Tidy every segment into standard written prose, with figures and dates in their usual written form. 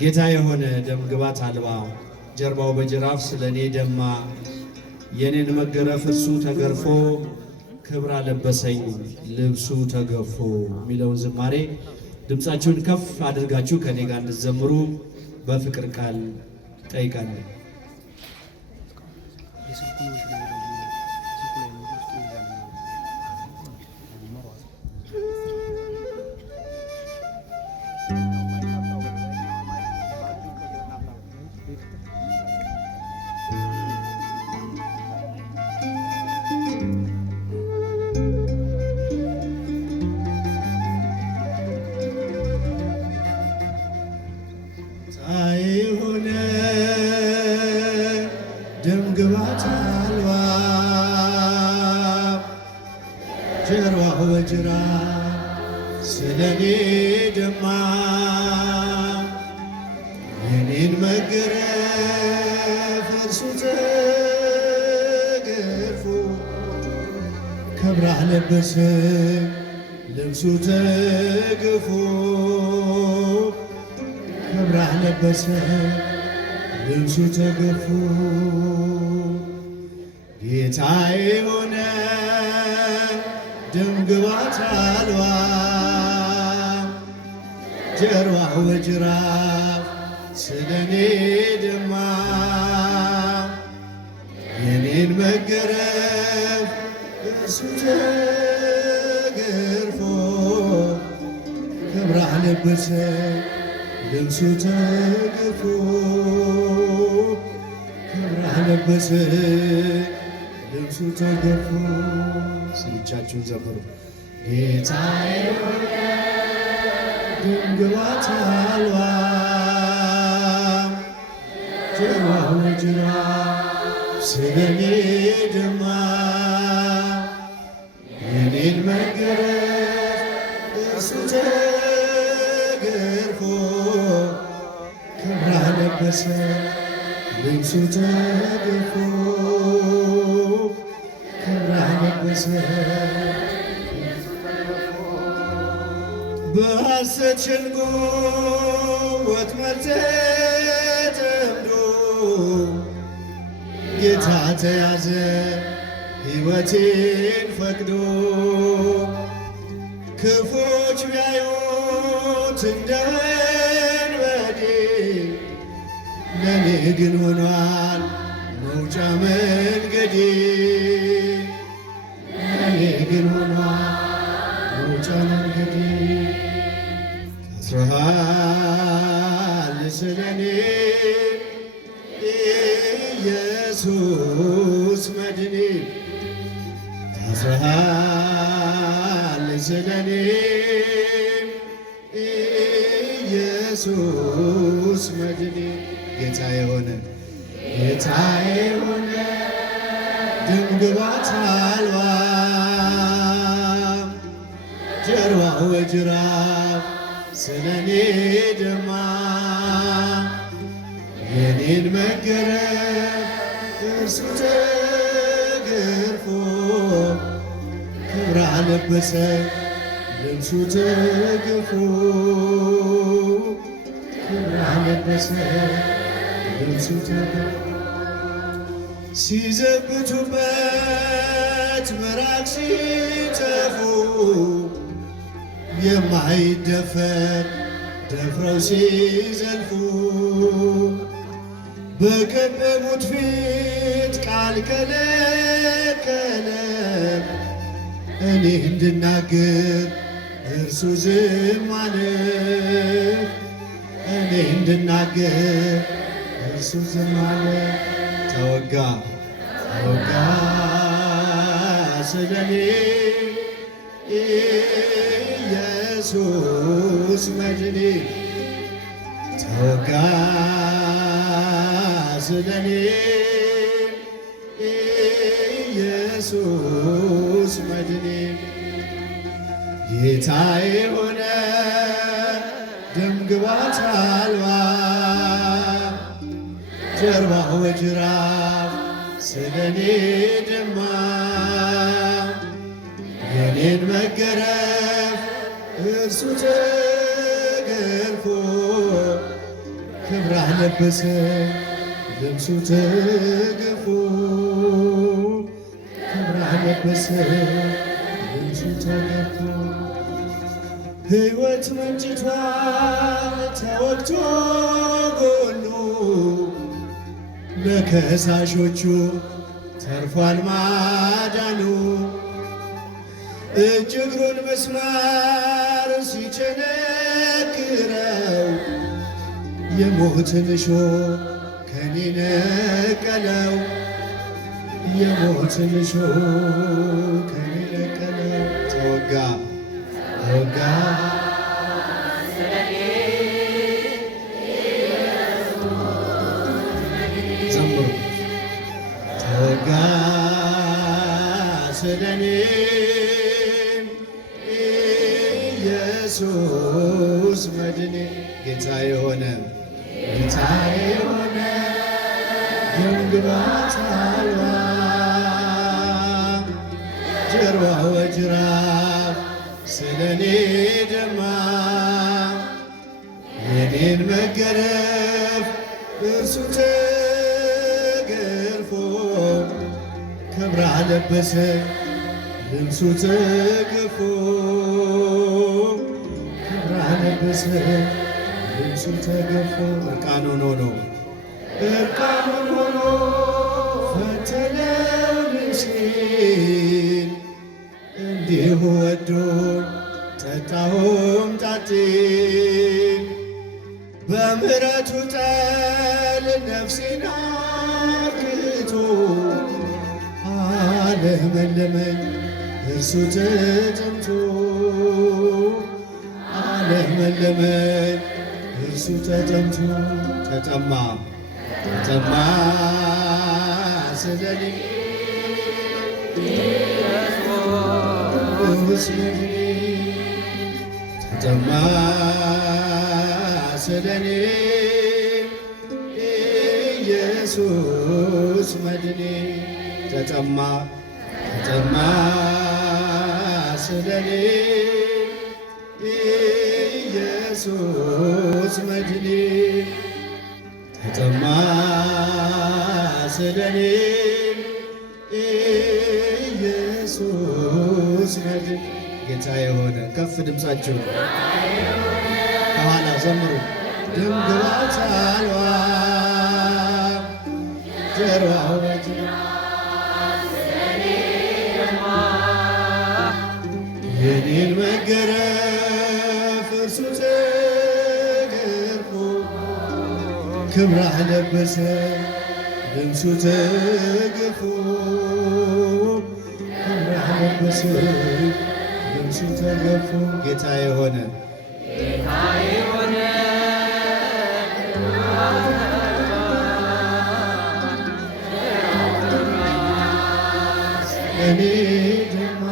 ጌታ የሆነ ደም ግባት አልባ ጀርባው በጅራፍ ስለኔ ደማ የኔን መገረፍ እርሱ ተገርፎ ክብር አለበሰኝ ልብሱ ተገፎ የሚለውን ዝማሬ ድምፃችሁን ከፍ አድርጋችሁ ከኔ ጋር እንድትዘምሩ በፍቅር ቃል ጠይቃለሁ። ደምግባት አልባ ጀርባው በጅራፍ ስለኔ ደማ የኔን መገረፍ እርሱ ተገርፎ ክብር አለበሰኝ ልብሱ ተገፎ ክብር አለበሰኝ ልብሱ ተገፎ ጌታዬ ሆነ ደምግባት አልባ ጀርባው በጅራፍ ስለኔ ደማ የኔን መገረፍ እርሱ ተገርፎ ክብር አለበሰኝ ልብሱ ተገፎ ክብር አለበሰኝ ልብሱ ተገፎ። ስልቻችሁን ዘምሩ። ጌታዬ ሆነ ደምግባት አልባ ጀርባው በጅራፍ ስለኔ ደማ የኔን መገረፍ እርሱ ተገርፎ ክብር አለበሰኝ ልብሱ ተገፎ ክብር አለበሰኝ በሐሰት ሸንጎ ወጥመድ ተጠምዶ ጌታ ተያዘ ሕይወቴን ፈቅዶ ክፎች ቢያዩት እንደ ወንበዴ ለኔ ግን ሆኗል መውጫ መንገዴ ለኔ ግን ሆኗል መውጫ መንገዴ ታስረሃል ስለኔ ኢየሱስ መድኔ ታስረሃል ስለኔ ኢየሱስ መድኔ ጌታ የሆነ ደምግባት አልባ ጀርባው በጅራፍ ስለኔ ደማ የኔን መገረፍ እርሱ ተገርፎ ክብር አለበሰኝ ልብሱ ተገፎ ክብር አለበሰኝ ልብሱ ተገፎ ሲዘብቱበት ምራቅ ሲተፉ የማይደፈር ደፍረው ሲዘልፉ በከበቡት ፊት ቃል ከለከለ እኔ እንድናገር እርሱ ዝም አለ እኔ እንድናገር እርሱ ዝም አለ ተወጋ ስለኔ ኢየሱስ መድኔ ተወጋ ስለኔ ኢየሱስ መድኔ ጌታዬ ሆነ ደምግባት አልባ ጀርባው በጅራፍ ስለኔ ደማ የኔን መገረፍ እርሱ ተገርፎ ለበሰ ልብሱ ተገፎ ክብር ለበሰ ልብሱ ተገፎ ሕይወት መንጭቷል ተወግቶ ጎኑ ለከሳሾቹ ተርፏል ማዳኑ እጅ እግሩን ምስማር ሲቸነክረው የሞትን እሾህ ከኔ ነቀለው የሞትን እሾህ ከኔ ነቀለው ተወጋ ተወጋ ዘምሩ ተወጋ ስለኔ ኢየሱስ መድኔ ጌታ የሆነ ደምግባት አልባ ጀርባው በጅራፍ ስለኔ ደማ የኔን መገረፍ እርሱ ተገርፎ ክብር ለበሰ ልብሱ ተገፎ ክብር ለበሰ ልብሱ ተገፎ እርቃኑን ሆኖ ፈተነው ልብሴን እንዲሁ ወዶ ጠጣሁም ጣጤን በምሕረቱ ጠል ነፍሴን አርክቶ አለመለመኝ እርሱ ተጠምቶ አለመለመኝ እርሱ ተጠምቶ ተጠማ ተጠማ ስለኔ ተጠማ ስለኔ ኢየሱስ መድኔ ተጠማ ተጠማ ስለኔ ኢየሱስ መድኔ ተጠማ ስለኔ ኢየሱስ መድኔ ጌታ የሆነ ከፍ ድምፃችሁ ከኋላ ዘምሩ ድምግባት አልባ ጀርባው በጅራፍ የኔን መገረፍ እርሱ ተገርፎ ክብር ለበሰ ልብሱ ተገፎ ክብር ለበሰ ልብሱ ተገፎ ጌታ የሆነ እኔ ደማ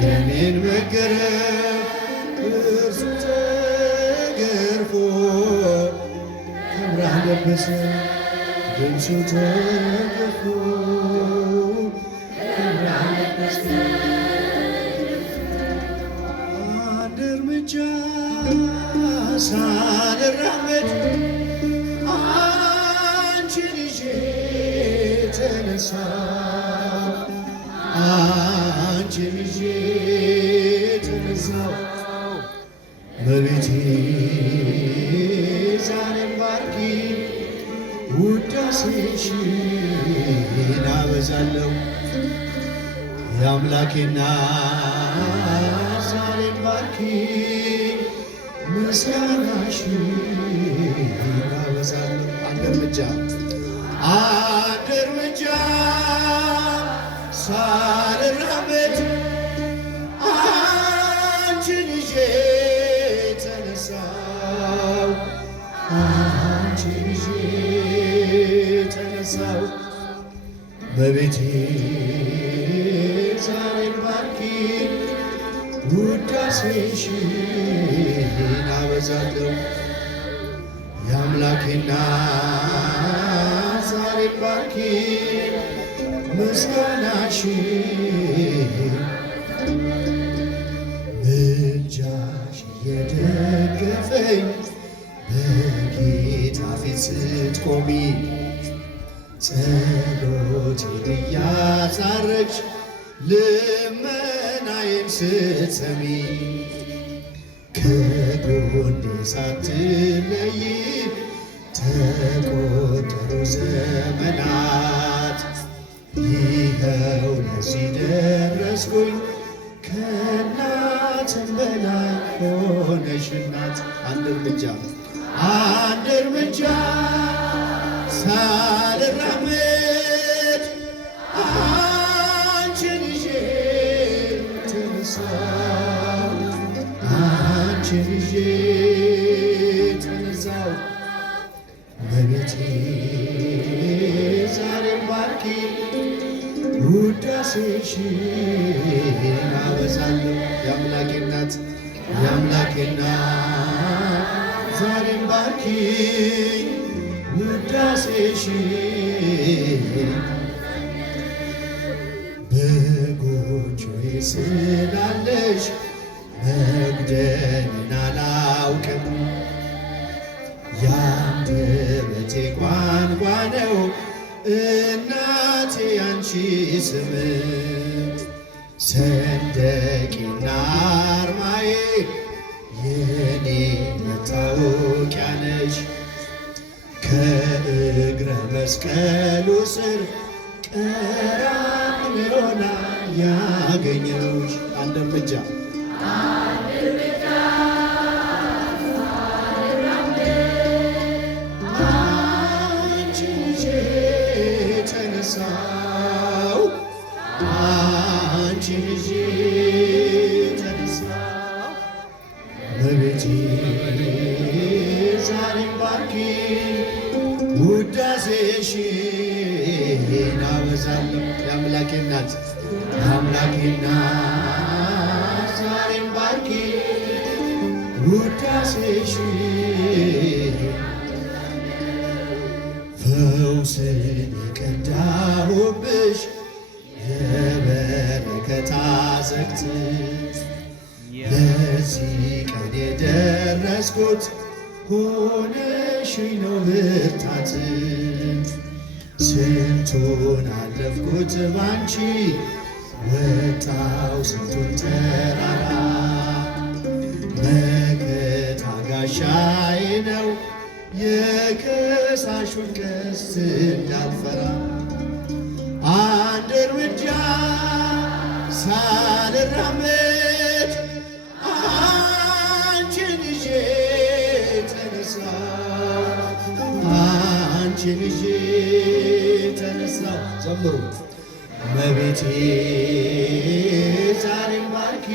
የኔን መገረፍ እርሱ ተገርፎ ክብር ለበሰ ልብሱ ተገፎ ክብር ለበሰ አንድ እርምጃ ሳልራመድ አንቺን ይዤ ተነሳሁ አንቺን ይዤ ተነሳሁ በቤቴ ዛሬም ባርኪ ውዳሴሽን አበዛለሁ የአምላኬና ዛሬም ባርኪ ምስጋናሽን አበዛለሁ አንድ እርምጃ ሳልራመድ አንቺን ይዤ ተነሳሁ አንቺን ይዤ ተነሳሁ በቤቴ ዛሬን ባርኪ ውዳሴሽን አበዛለሁ የአምላኬና ዛሬን ባርኪ ምስጋናሽን ምልጃሽ የደገፈኝ በጌ ፊት ስትቆሚ ጸሎቴን እያሳረግሽ ልመናዬን ስትሰሚ ከጎኔ ሳትለይ ተቆጠሩ ዘመናት። ይኸው ለዚህ ደረስኩኝ ከእናትም በላይ ሆነሽ እናት። አንድ እርምጃ ሳልራመድ አንቺን ይዤ ተነሳሁ፣ አንቺን ይዤ ተነሳሁ። እመቤቴ ዛሬም ባርኪ ውዳሴሽን አበዛለሁ። የአምላኬ እናት ዛሬም ባርኪ ውዳሴሽን በጎጆዬ ስላለሽ መጉደልን አላውቅም። የአንደበቴ ቋንቋ ነው እናቴ ያንቺ ስም። ሰንደቄና አርማዬ የኔ መታወቂያ ነሽ። ከእግረ መስቀሉ ስር ቀራንዮ ላይ ያገኘሁሽ። አንድ እርምጃ አንቺን ይዤ ተነሳሁ፣ አንቺን ይዤ ተነሳሁ። እመቤቴ ዛሬም ባርኪ ውዳሴሽን አበዛለሁ። የአምላኬ እናት ዛሬም ባርኪ ውዳሴሽን ፈውስን የቀዳሁብሽ የበረከት አዘቅት ለዚህ ቀን የደረስኩት ሆነሽኝ ነው ብርታት። ስንቱን አለፍኩት ባንቺ ወጣው ስንቱን ተራራ መከታ ጋሻዬ ነው የከሳሹን ቀስት እንዳልፈራ። አንድ እርምጃ ሳልራመድ አንቺን ይዤ ተነሳሁ፣ አንቺን ይዤ ተነሳሁ። ዘምሩ እመቤቴ ዛሬም ባርኪ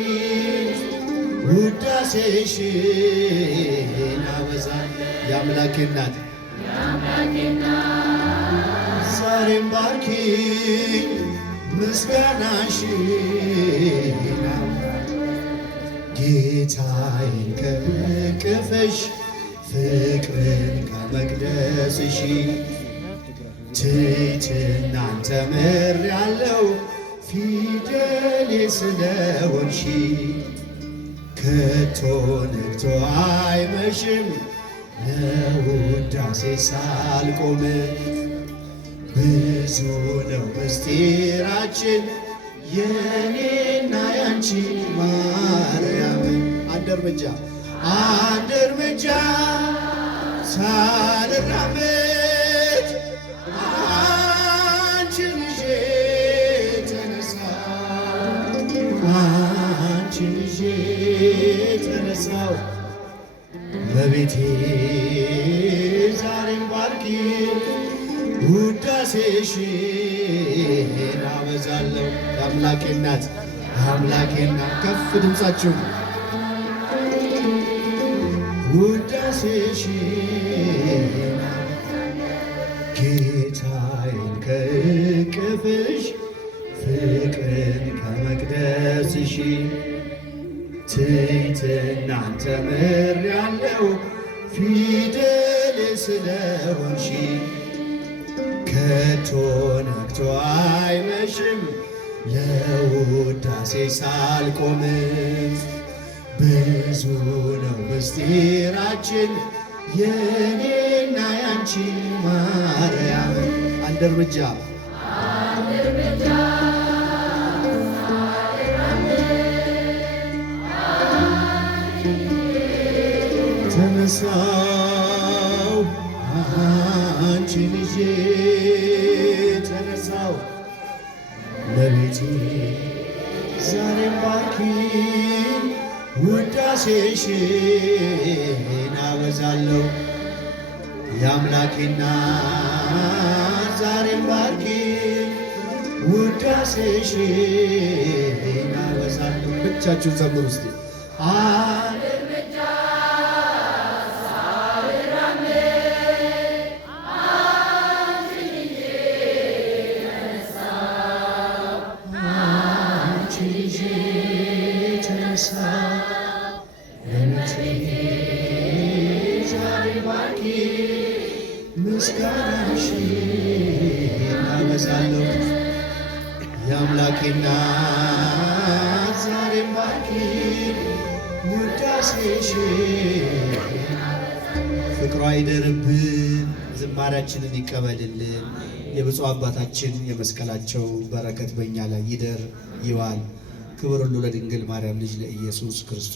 ውዳሴሽን አበዛለሁ። የአምላኬ እናት ዛሬም ባርኪ ምስጋናሽን ጌታዬን ከእቅፍሽ ፍቅርን ከመቅደስሽ ትሕትናን ተምሬአለሁ ፊደሌ ስለሆንሽ። ከቶ ነግቶ አይመሽም ለውዳሴ ሳልቆም ብዙ ነው ምስጢራችን የኔና ያንቺ ማርያም። አንድ እርምጃ ሳልራመድ አንቺን ይዤ ተነሳሁ፣ አንቺን ይዤ ተነሳሁ። እመቤቴ ዛሬም ባርኪ ውዳሴሽን አበዛለሁ። የአምላኬ እናት ከፍ ድምፃችሁ ውዳሴሽን ጌታዬን ከእቅፍሽ ፍቅርን ከመቅደስሽ ትሕትናን ተምሬአለሁ ፊደሌ ስለሆንሽ። ከቶ ነግቶ አይመሽም ለውዳሴ ሳልቆም ብዙ ነው ምስጢራችን የኔና ያንቺ ማርያም አንድ እርምጃ ተነሳው አንቺን ይዤ ተነሳው ለቤቴ ዛሬም ባርኪኝ ውዳሴሽን አበዛለሁ የአምላኬና ዛሬም ባርኪኝ ውዳሴሽን አበዛለሁ። ብቻችሁን ዘምሩ እስቲ ምስጋናሽን አበዛለሁ የአምላኬና ዛሬም ባርኪኝ ውዳሴሽን ፍቅሯ ይደርብን፣ ዝማሬያችንን ይቀበልልን። የብፁዕ አባታችን የመስቀላቸው በረከት በእኛ ላይ ይደር ይዋል። ክብር ሁሉ ለድንግል ማርያም ልጅ ለኢየሱስ ክርስቶስ።